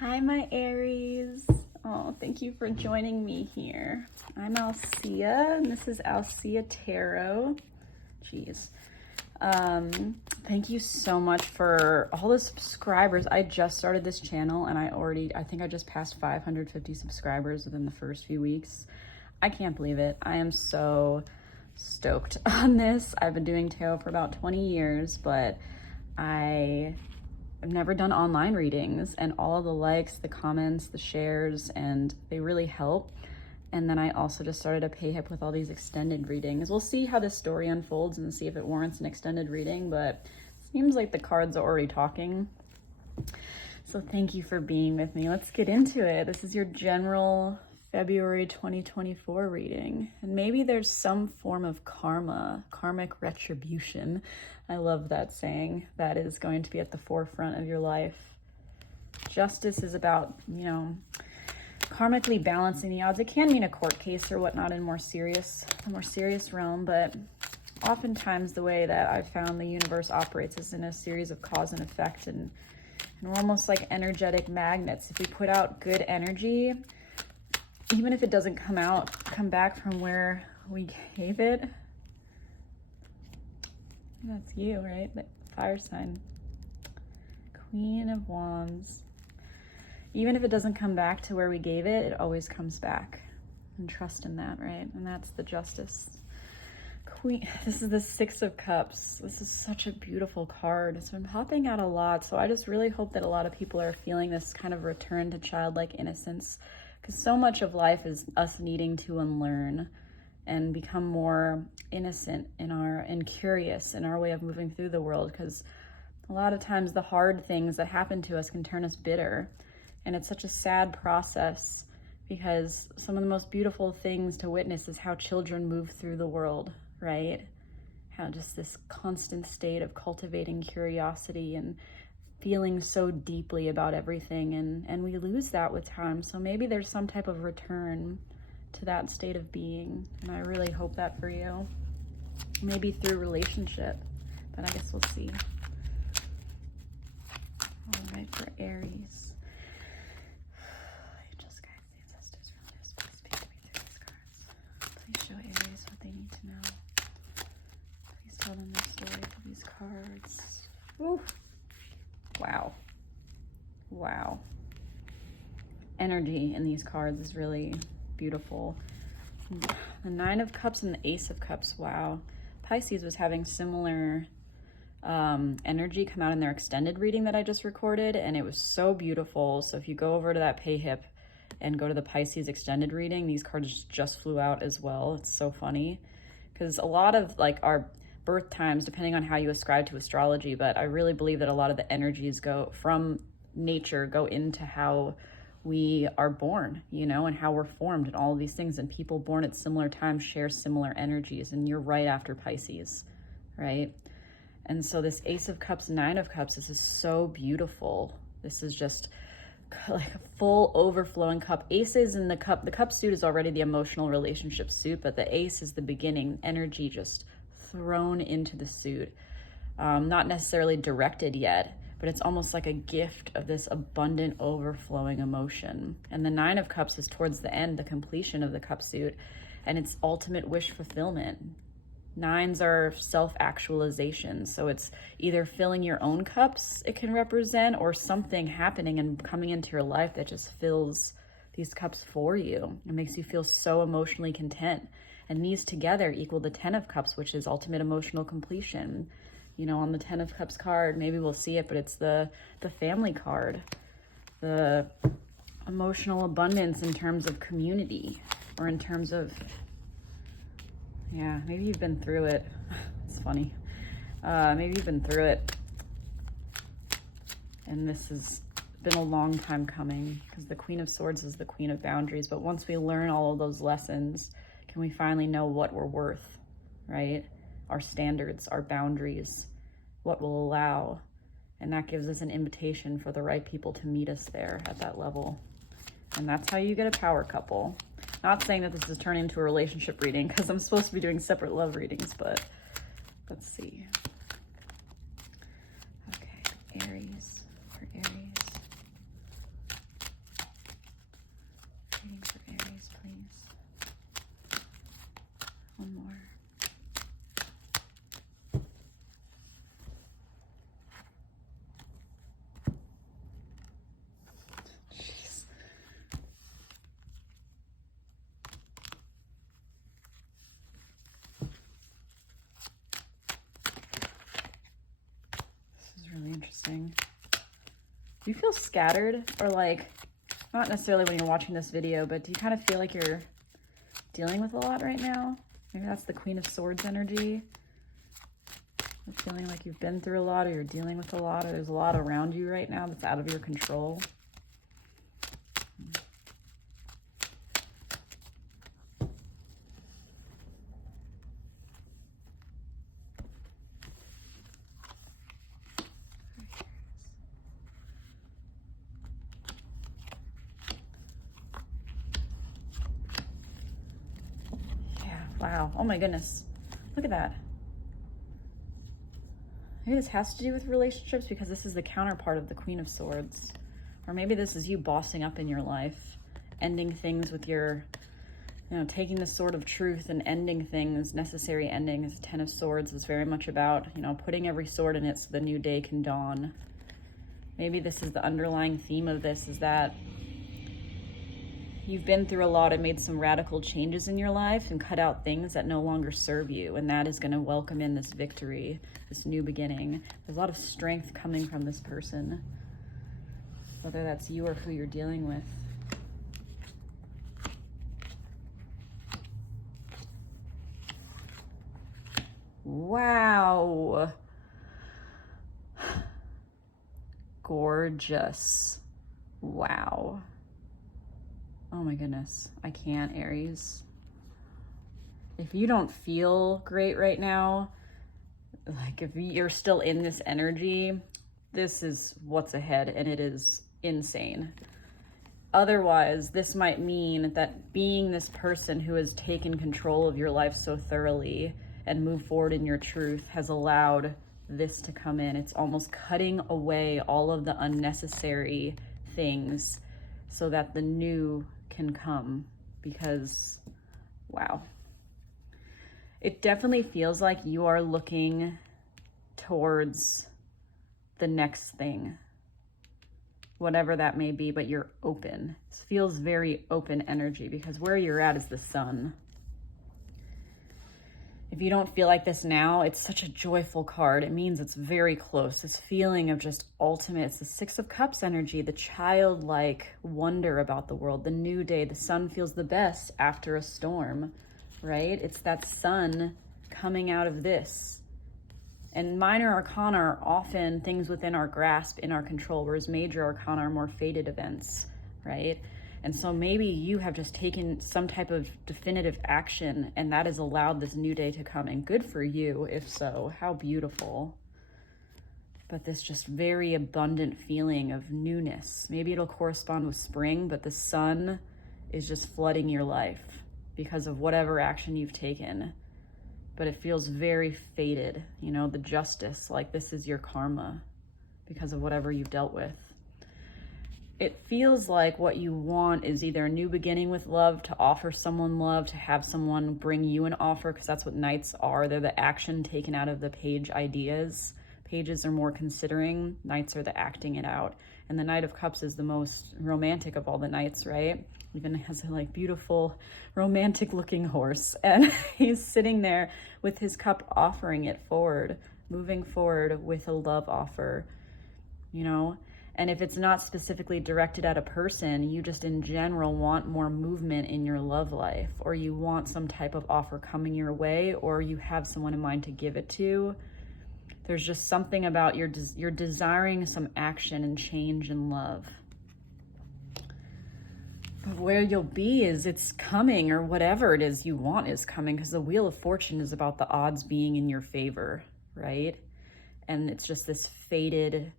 Hi, my Aries. Oh, thank you for joining me here. I'm Alsea, and this is Alsea Tarot. Jeez. Thank you so much for all the subscribers. I just started this channel, and I think I just passed 550 subscribers within the first few weeks. I can't believe it. I am so stoked on this. I've been doing tarot for about 20 years, but I've never done online readings, and all of the likes, the comments, the shares, and they really help. And then I also just started a pay-hip with all these extended readings. We'll see how this story unfolds and see if it warrants an extended reading, but it seems like the cards are already talking. So thank you for being with me. Let's get into it. This is your general February 2024 reading. And maybe there's some form of karmic retribution. I love that saying. That is going to be at the forefront of your life. Justice is about, karmically balancing the odds. It can mean a court case or whatnot in a more serious realm, but oftentimes the way that I've found the universe operates is in a series of cause and effect, and we're almost like energetic magnets. If we put out good energy, even if it doesn't come back from where we gave it. That's you, right? The fire sign. Queen of Wands. Even if it doesn't come back to where we gave it, it always comes back. And trust in that, right? And that's the Justice. Queen. This is the Six of Cups. This is such a beautiful card. It's been popping out a lot. So I just really hope that a lot of people are feeling this kind of return to childlike innocence. Because so much of life is us needing to unlearn and become more innocent and curious in our way of moving through the world. Because a lot of times the hard things that happen to us can turn us bitter. And it's such a sad process, because some of the most beautiful things to witness is how children move through the world, right? How just this constant state of cultivating curiosity and feeling so deeply about everything, and we lose that with time. So maybe there's some type of return to that state of being, and I really hope that for you. Maybe through relationship, but I guess we'll see. All right, for Aries. Angels, guides, ancestors, relatives, please speak to me through these cards. Please show Aries what they need to know. Please tell them the story of these cards. Woo. Wow. Energy in these cards is really beautiful. The Nine of Cups and the Ace of Cups. Wow. Pisces was having similar energy come out in their extended reading that I just recorded, and it was so beautiful. So if you go over to that pay-hip and go to the Pisces extended reading, these cards just flew out as well. It's so funny, because a lot of like our birth times, depending on how you ascribe to astrology, but I really believe that a lot of the energies go from nature, go into how we are born, and how we're formed and all of these things. And people born at similar times share similar energies, and you're right after Pisces, right? And so this Ace of Cups, Nine of Cups, this is so beautiful. This is just like a full overflowing cup. Aces in the cup suit is already the emotional relationship suit, but the ace is the beginning energy just thrown into the suit. Not necessarily directed yet, but it's almost like a gift of this abundant, overflowing emotion. And the Nine of Cups is towards the end, the completion of the cup suit, and it's ultimate wish fulfillment. Nines are self-actualization, so it's either filling your own cups it can represent, or something happening and coming into your life that just fills these cups for you. It makes you feel so emotionally content. And these together equal the Ten of Cups, which is ultimate emotional completion. On the Ten of Cups card, maybe we'll see it, but it's the family card. The emotional abundance in terms of community, or in terms of, maybe you've been through it. It's funny. Maybe you've been through it, and this has been a long time coming, because the Queen of Swords is the Queen of Boundaries. But once we learn all of those lessons, can we finally know what we're worth, right? Our standards, our boundaries, what we'll allow. And that gives us an invitation for the right people to meet us there at that level. And that's how you get a power couple. Not saying that this is turning into a relationship reading, because I'm supposed to be doing separate love readings, but let's see. Okay, Aries, for Aries. Do you feel scattered, or like, not necessarily when you're watching this video, but do you kind of feel like you're dealing with a lot right now? Maybe that's the Queen of Swords energy. You're feeling like you've been through a lot, or you're dealing with a lot, or there's a lot around you right now that's out of your control. Wow. Oh my goodness. Look at that. Maybe this has to do with relationships because this is the counterpart of the Queen of Swords. Or maybe this is you bossing up in your life, ending things with your, taking the sword of truth and ending things, necessary endings. Ten of Swords is very much about, putting every sword in it so the new day can dawn. Maybe this is the underlying theme of this, is that you've been through a lot and made some radical changes in your life and cut out things that no longer serve you. And that is going to welcome in this victory, this new beginning. There's a lot of strength coming from this person, whether that's you or who you're dealing with. Wow. Gorgeous. Wow. Oh my goodness, I can't, Aries. If you don't feel great right now, like if you're still in this energy, this is what's ahead, and it is insane. Otherwise, this might mean that being this person who has taken control of your life so thoroughly and moved forward in your truth has allowed this to come in. It's almost cutting away all of the unnecessary things so that the new can come, because wow, it definitely feels like you are looking towards the next thing, whatever that may be, but you're open. This feels very open energy because where you're at is the sun. If you don't feel like this now, it's such a joyful card. It means it's very close. This feeling of just ultimate, it's the Six of Cups energy, the childlike wonder about the world, the new day. The sun feels the best after a storm, right? It's that sun coming out of this. And minor arcana are often things within our grasp, in our control, whereas major arcana are more fated events, right? And so maybe you have just taken some type of definitive action and that has allowed this new day to come. And good for you, if so. How beautiful. But this just very abundant feeling of newness. Maybe it'll correspond with spring, but the sun is just flooding your life because of whatever action you've taken. But it feels very fated, the justice, like this is your karma because of whatever you've dealt with. It feels like what you want is either a new beginning with love, to offer someone love, to have someone bring you an offer, because that's what Knights are. They're the action taken out of the page ideas. Pages are more considering. Knights are the acting it out. And the Knight of Cups is the most romantic of all the Knights, right? Even has a like romantic looking horse. And he's sitting there with his cup, offering it forward, moving forward with a love offer, And if it's not specifically directed at a person, you just in general want more movement in your love life, or you want some type of offer coming your way, or you have someone in mind to give it to. There's just something about you're desiring some action and change in love. But where you'll be is it's coming, or whatever it is you want is coming, because the Wheel of Fortune is about the odds being in your favor, right? And it's just this fated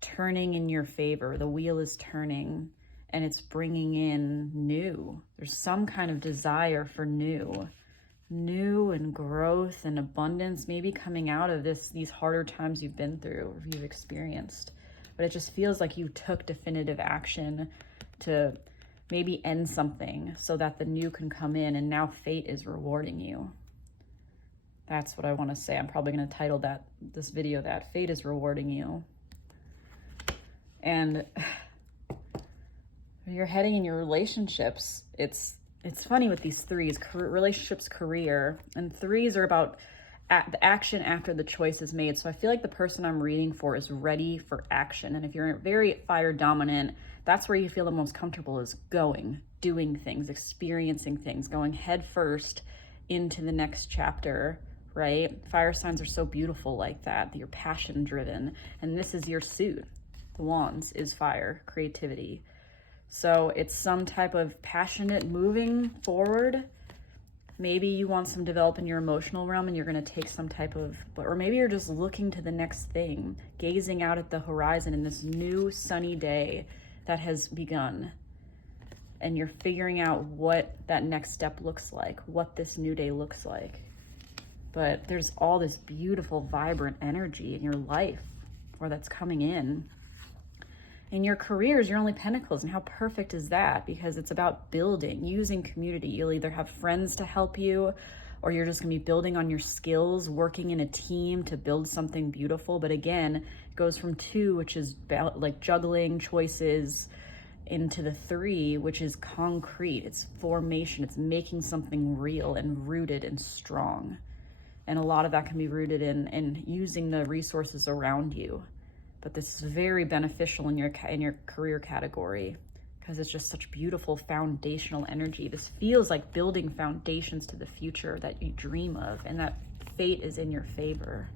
turning in your favor. The wheel is turning and it's bringing in new. There's some kind of desire for new and growth and abundance, maybe coming out of these harder times you've been through, or you've experienced. But it just feels like you took definitive action to maybe end something so that the new can come in, and now fate is rewarding you. That's what I want to say. I'm probably going to title this video that fate is rewarding you. And you're heading in your relationships. It's funny with these threes, relationships, career, and threes are about the action after the choice is made. So I feel like the person I'm reading for is ready for action. And if you're very fire dominant, that's where you feel the most comfortable, is going, doing things, experiencing things, going head first into the next chapter, right? Fire signs are so beautiful like that. You're passion driven. And this is your suit. The Wands is fire, creativity. So it's some type of passionate moving forward. Maybe you want some develop in your emotional realm and you're going to take some type of, or maybe you're just looking to the next thing, gazing out at the horizon in this new sunny day that has begun. And you're figuring out what that next step looks like, what this new day looks like. But there's all this beautiful, vibrant energy in your life, or that's coming in. In your careers, your only pentacles, and how perfect is that? Because it's about building, using community. You'll either have friends to help you, or you're just gonna be building on your skills, working in a team to build something beautiful. But again, it goes from 2, which is about like juggling choices, into the 3, which is concrete. It's formation. It's making something real and rooted and strong. And a lot of that can be rooted in using the resources around you. But this is very beneficial in your career category, because it's just such beautiful foundational energy. This feels like building foundations to the future that you dream of, and that fate is in your favor.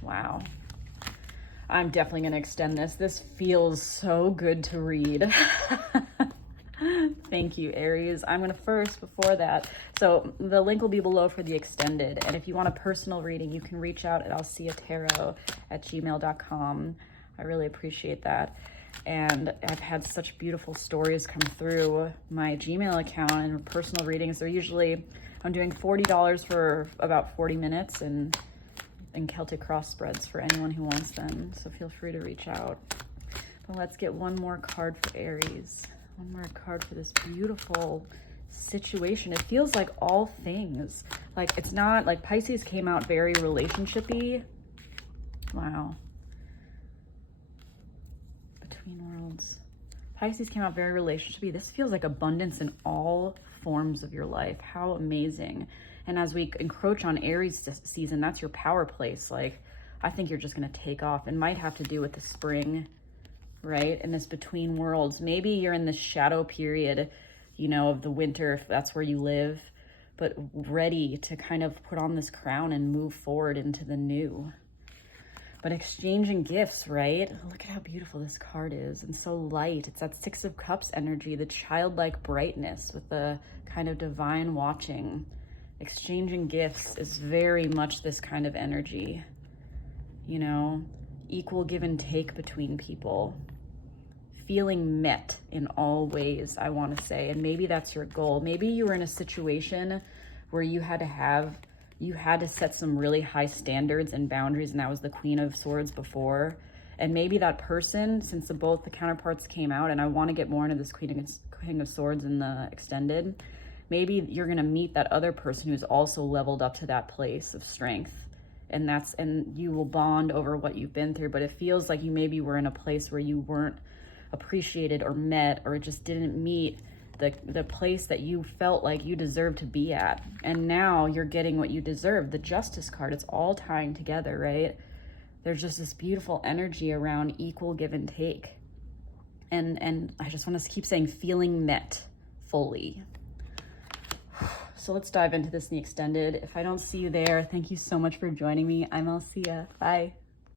Wow. I'm definitely going to extend this. This feels so good to read. Thank you, Aries. I'm going to first, before that, so the link will be below for the extended. And if you want a personal reading, you can reach out at alseatarot@gmail.com. I really appreciate that. And I've had such beautiful stories come through my Gmail account, and personal readings. They're usually, I'm doing $40 for about 40 minutes, and Celtic cross spreads for anyone who wants them. So feel free to reach out. But let's get one more card for Aries. One more card for this beautiful situation. It feels like all things. Like, it's not like Pisces came out very relationship-y. Wow. Between worlds. Pisces came out very relationship-y. This feels like abundance in all forms of your life. How amazing. And as we encroach on Aries season, that's your power place. Like, I think you're just going to take off. It might have to do with the spring, right? And this between worlds. Maybe you're in this shadow period, you know, of the winter, if that's where you live, but ready to kind of put on this crown and move forward into the new. But exchanging gifts, right? Look at how beautiful this card is, and so light. It's that 6 of Cups energy, the childlike brightness with the kind of divine watching. Exchanging gifts is very much this kind of energy, you know, equal give and take between people. Feeling met in all ways, I want to say. And maybe that's your goal. Maybe you were in a situation where you had to set some really high standards and boundaries, and that was the Queen of Swords before. And maybe that person, since both the counterparts came out, and I want to get more into this Queen of Swords in the extended, maybe you're going to meet that other person who's also leveled up to that place of strength. And you will bond over what you've been through. But it feels like you maybe were in a place where you weren't appreciated or met, or just didn't meet the place that you felt like you deserved to be at. And now you're getting what you deserve. The Justice card, it's all tying together, right? There's just this beautiful energy around equal give and take. And I just want to keep saying feeling met fully. So let's dive into this in the extended. If I don't see you there, thank you so much for joining me. I'm Alsea. Bye.